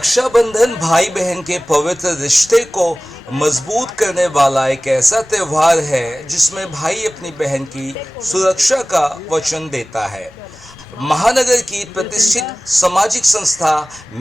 रक्षाबंधन भाई बहन के पवित्र रिश्ते को मजबूत करने वाला एक ऐसा त्योहार है जिसमें भाई अपनी बहन की सुरक्षा का वचन देता है। महानगर की प्रतिष्ठित सामाजिक संस्था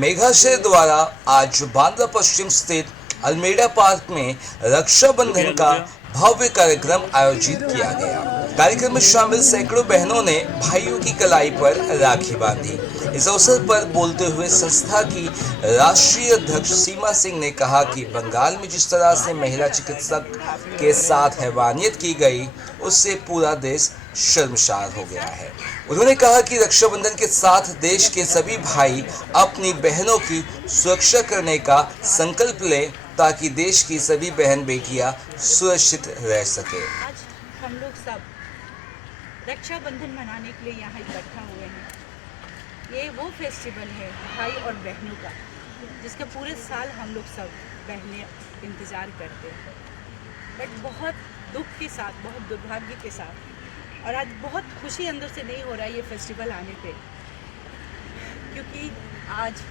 मेघाशय द्वारा आज बांद्रा पश्चिम स्थित अल्मेडा पार्क में रक्षाबंधन का भव्य कार्यक्रम आयोजित किया गया। कार्यक्रम में शामिल सैकड़ों बहनों ने भाइयों की कलाई पर राखी बांधी। इस अवसर पर बोलते हुए संस्था की राष्ट्रीय अध्यक्ष सीमा सिंह ने कहा कि बंगाल में जिस तरह से महिला चिकित्सक के साथ हैवानियत की गई, उससे पूरा देश शर्मसार हो गया है। उन्होंने कहा कि रक्षाबंधन के साथ देश के सभी भाई अपनी बहनों की सुरक्षा करने का संकल्प लें ताकि देश की सभी बहन बेटियां सुरक्षित रह सके। आज हम लोग सब रक्षाबंधन मनाने के लिए यहाँ इकट्ठा हुए हैं। ये वो फेस्टिवल है भाई और बहनों का, जिसका पूरे साल हम लोग सब बहनें इंतज़ार करते हैं। बट बहुत दुख के साथ, बहुत दुर्भाग्य के साथ, और आज बहुत खुशी अंदर से नहीं हो रहा है ये फेस्टिवल आने पे, क्योंकि आज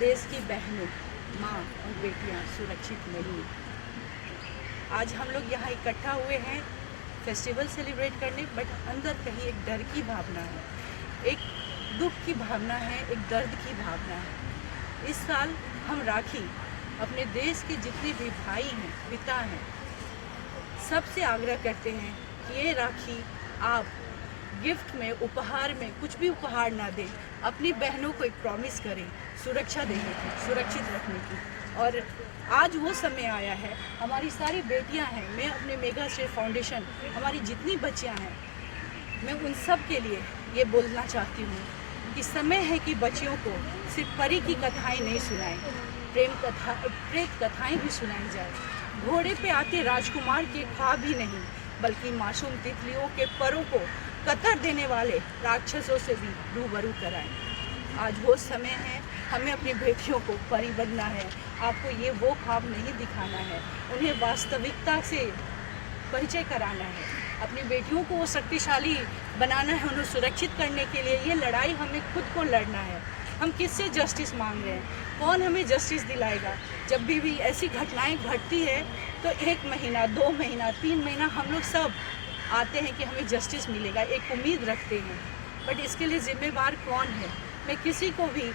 देश की बहनों, माँ और बेटियाँ सुरक्षित नहीं। आज हम लोग यहाँ इकट्ठा हुए हैं फेस्टिवल सेलिब्रेट करने, बट अंदर कहीं एक डर की भावना है, एक दुख की भावना है, एक दर्द की भावना है। इस साल हम राखी अपने देश के जितने भी भाई हैं, पिता हैं, सबसे आग्रह करते हैं कि ये राखी आप गिफ्ट में, उपहार में कुछ भी उपहार ना दें, अपनी बहनों को एक प्रॉमिस करें सुरक्षा देने की, सुरक्षित रखने की। और आज वो समय आया है, हमारी सारी बेटियां हैं, मैं अपने मेघाश्रय फाउंडेशन, हमारी जितनी बच्चियां हैं, मैं उन सब के लिए ये बोलना चाहती हूँ कि समय है कि बच्चियों को सिर्फ परी की कथाएं नहीं सुनाएं, प्रेत कथाएं भी सुनाई जाए। घोड़े पे आते राजकुमार के ख्वाब ही नहीं, बल्कि मासूम तितलियों के परों को कतर देने वाले राक्षसों से भी रूबरू कराएं। आज वो समय है, हमें अपनी बेटियों को परी बनना है। आपको ये वो ख्वाब नहीं दिखाना है, उन्हें वास्तविकता से परिचय कराना है। अपनी बेटियों को वो शक्तिशाली बनाना है, उन्हें सुरक्षित करने के लिए ये लड़ाई हमें खुद को लड़ना है। हम किससे जस्टिस मांग रहे हैं? कौन हमें जस्टिस दिलाएगा? जब भी ऐसी घटनाएं घटती है तो 1 महीना, 2 महीना, 3 महीना हम लोग सब आते हैं कि हमें जस्टिस मिलेगा, एक उम्मीद रखते हैं। बट इसके लिए जिम्मेवार कौन है? मैं किसी को भी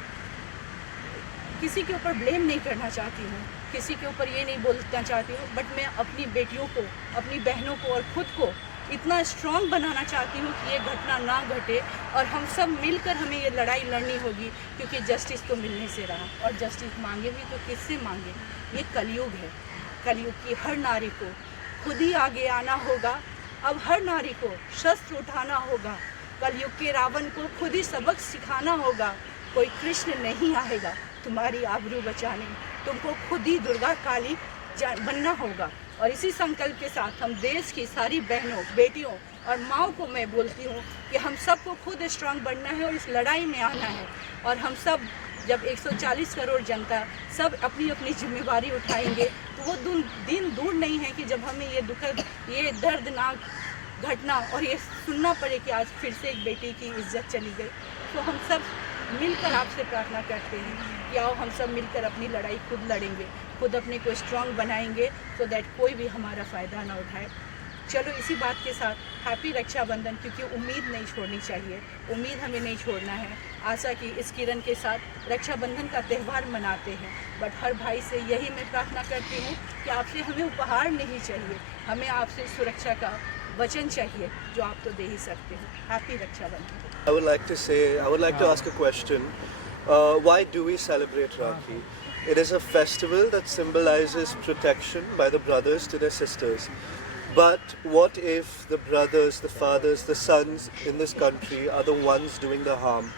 किसी के ऊपर ब्लेम नहीं करना चाहती हूँ, किसी के ऊपर ये नहीं बोलना चाहती हूँ, बट मैं अपनी बेटियों को, अपनी बहनों को और खुद को इतना स्ट्रॉन्ग बनाना चाहती हूँ कि ये घटना ना घटे। और हम सब मिलकर हमें ये लड़ाई लड़नी होगी, क्योंकि जस्टिस तो मिलने से रहा, और जस्टिस मांगे भी तो किससे मांगे? ये कलयुग है। कलयुग की हर नारी को खुद ही आगे आना होगा। अब हर नारी को शस्त्र उठाना होगा। कलयुग के रावण को खुद ही सबक सिखाना होगा। कोई कृष्ण नहीं आएगा तुम्हारी आबरू बचाने, तुमको खुद ही दुर्गा काली बनना होगा। और इसी संकल्प के साथ हम देश की सारी बहनों, बेटियों और माँओं को मैं बोलती हूँ कि हम सबको खुद स्ट्रांग बनना है और इस लड़ाई में आना है। और हम सब जब 140 करोड़ जनता सब अपनी अपनी जिम्मेवारी उठाएंगे तो वो दिन दूर नहीं है कि जब हमें ये दुखद, ये दर्दनाक घटना और ये सुनना पड़े कि आज फिर से एक बेटी की इज्जत चली गई। तो हम सब मिलकर आपसे प्रार्थना करते हैं कि आओ हम सब मिलकर अपनी लड़ाई खुद लड़ेंगे, खुद अपने को स्ट्रांग बनाएंगे, सो दैट कोई भी हमारा फ़ायदा ना उठाए। चलो इसी बात के साथ हैप्पी रक्षाबंधन, क्योंकि उम्मीद नहीं छोड़नी चाहिए, उम्मीद हमें नहीं छोड़ना है। आशा की इस किरण के साथ रक्षाबंधन का त्यौहार मनाते हैं। बट हर भाई से यही मैं प्रार्थना करती हूँ कि आपसे हमें उपहार नहीं चाहिए, हमें आपसे सुरक्षा का वचन चाहिए, जो आप तो दे ही सकते हैं। Happy Rakshabandhan. I would like to ask a question. Why do we celebrate Rakhi? It is a festival that symbolizes protection by the brothers to their sisters. But what if the brothers, the fathers, the sons in this country are the ones doing the harm?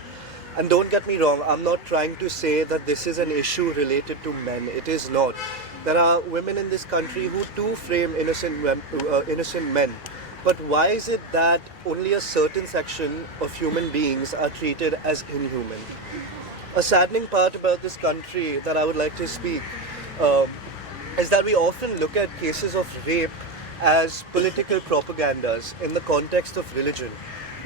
And don't get me wrong, I'm not trying to say that this is an issue related to men. It is not. There are women in this country who too frame innocent men. But why is it that only a certain section of human beings are treated as inhuman? A saddening part about this country that I would like to speak is that we often look at cases of rape as political propagandas in the context of religion.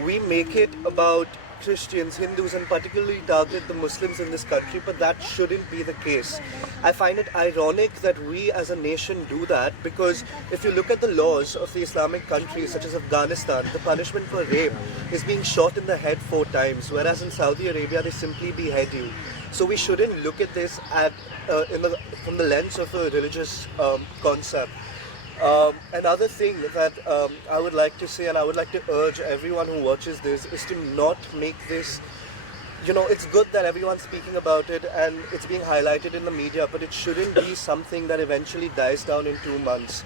We make it about Christians, Hindus, and particularly target the Muslims in this country, but that shouldn't be the case. I find it ironic that we as a nation do that, because if you look at the laws of the Islamic countries such as Afghanistan, the punishment for rape is being shot in the head 4 times, whereas in Saudi Arabia they simply behead you. So we shouldn't look at this from the lens of a religious concept. Another thing that I would like to say, and I would like to urge everyone who watches this, is to not make this, it's good that everyone's speaking about it and it's being highlighted in the media, but it shouldn't be something that eventually dies down in 2 months.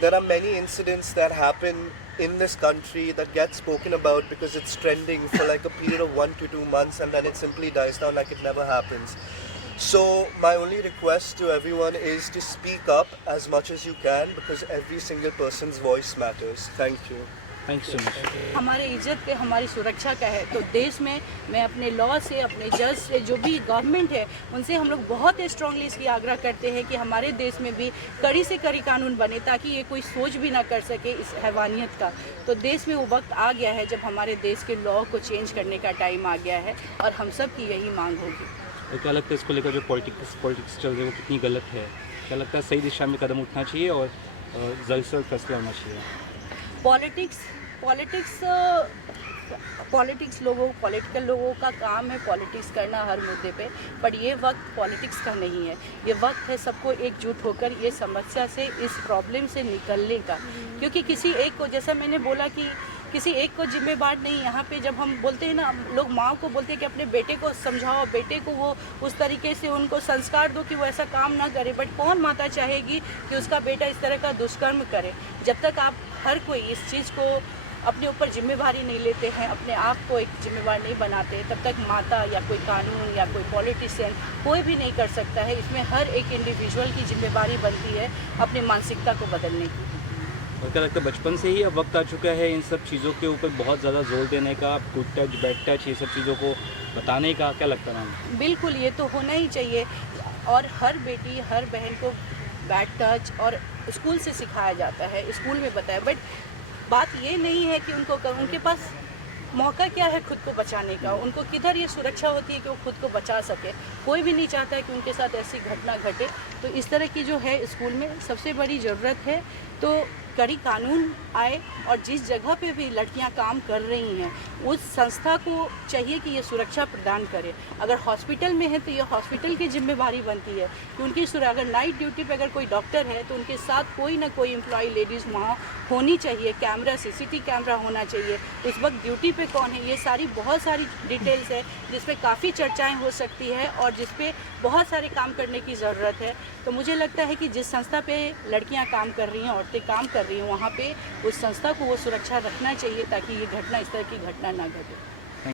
There are many incidents that happen in this country that get spoken about because it's trending for like a period of 1 to 2 months, and then it simply dies down like it never happens. So my only request to everyone is to speak up as much as you can, because every single person's voice matters. Thank you. Thank you so much. हमारे इज्जत पे हमारी सुरक्षा का है, तो देश में मैं अपने लॉ से, अपने जज से, जो भी गवर्नमेंट है उनसे हम लोग बहुत स्ट्रांगली इसकी आग्रह करते हैं कि हमारे देश में भी कड़ी से कड़ी कानून बने, ताकि ये कोई सोच भी ना कर सके इस हैवानियत का। तो देश में वो वक्त आ गया है जब हमारे देश के लॉ को चेंज करने का टाइम आ गया है, और हम सब की यही मांग होगी। तो क्या लगता है इसको लेकर जो पॉलिटिक्स चल रही है वो कितनी गलत है? क्या लगता है सही दिशा में कदम उठना चाहिए और जल्द से जल्द फैसला होना चाहिए? पॉलिटिक्स पॉलिटिकल लोगों का काम है पॉलिटिक्स करना हर मुद्दे पे, पर ये वक्त पॉलिटिक्स का नहीं है। ये वक्त है सबको एकजुट होकर ये समस्या से, इस प्रॉब्लम से निकलने का, क्योंकि किसी एक को, जैसा मैंने बोला कि किसी एक को जिम्मेदार नहीं। यहाँ पे जब हम बोलते हैं ना, लोग माँ को बोलते हैं कि अपने बेटे को समझाओ, बेटे को वो उस तरीके से उनको संस्कार दो कि वो ऐसा काम ना करे, बट कौन माता चाहेगी कि उसका बेटा इस तरह का दुष्कर्म करे? जब तक आप हर कोई इस चीज़ को अपने ऊपर जिम्मेवारी नहीं लेते हैं, अपने आप को एक जिम्मेवार नहीं बनाते, तब तक माता या कोई कानून या कोई पॉलिटिशियन कोई भी नहीं कर सकता है। इसमें हर एक इंडिविजुअल की जिम्मेवारी बनती है अपनी मानसिकता को बदलने की। और क्या लगता है बचपन से ही अब वक्त आ चुका है इन सब चीज़ों के ऊपर बहुत ज़्यादा जोर देने का, गुड टच, बैड टच, ये सब चीज़ों को बताने का? क्या लगता है मैम? बिल्कुल, ये तो होना ही चाहिए, और हर बेटी हर बहन को बैड टच और स्कूल से सिखाया जाता है, स्कूल में बताया, बट बात ये नहीं है कि उनके पास मौका क्या है खुद को बचाने का, उनको किधर ये सुरक्षा होती है कि वो खुद को बचा सके। कोई भी नहीं चाहता है कि उनके साथ ऐसी घटना घटे। तो इस तरह की जो है स्कूल में सबसे बड़ी ज़रूरत है, तो कड़ी कानून आए, और जिस जगह पे भी लड़कियां काम कर रही हैं उस संस्था को चाहिए कि ये सुरक्षा प्रदान करे। अगर हॉस्पिटल में है तो ये हॉस्पिटल की जिम्मेवारी बनती है कि उनकी अगर नाइट ड्यूटी पे अगर कोई डॉक्टर है तो उनके साथ कोई ना कोई एम्प्लॉय लेडीज़ वहाँ होनी चाहिए, कैमरा, CCTV कैमरा होना चाहिए, उस वक्त ड्यूटी पे कौन है, ये सारी बहुत सारी डिटेल्स है जिसपे काफ़ी चर्चाएँ हो सकती है और जिसपे बहुत सारे काम करने की ज़रूरत है। तो मुझे लगता है कि जिस संस्था पे लड़कियाँ काम कर रही हैं, औरतें काम कर रही हैं, वहाँ पे उस संस्था को वो सुरक्षा रखना चाहिए ताकि ये घटना, इस तरह की घटना ना घटे।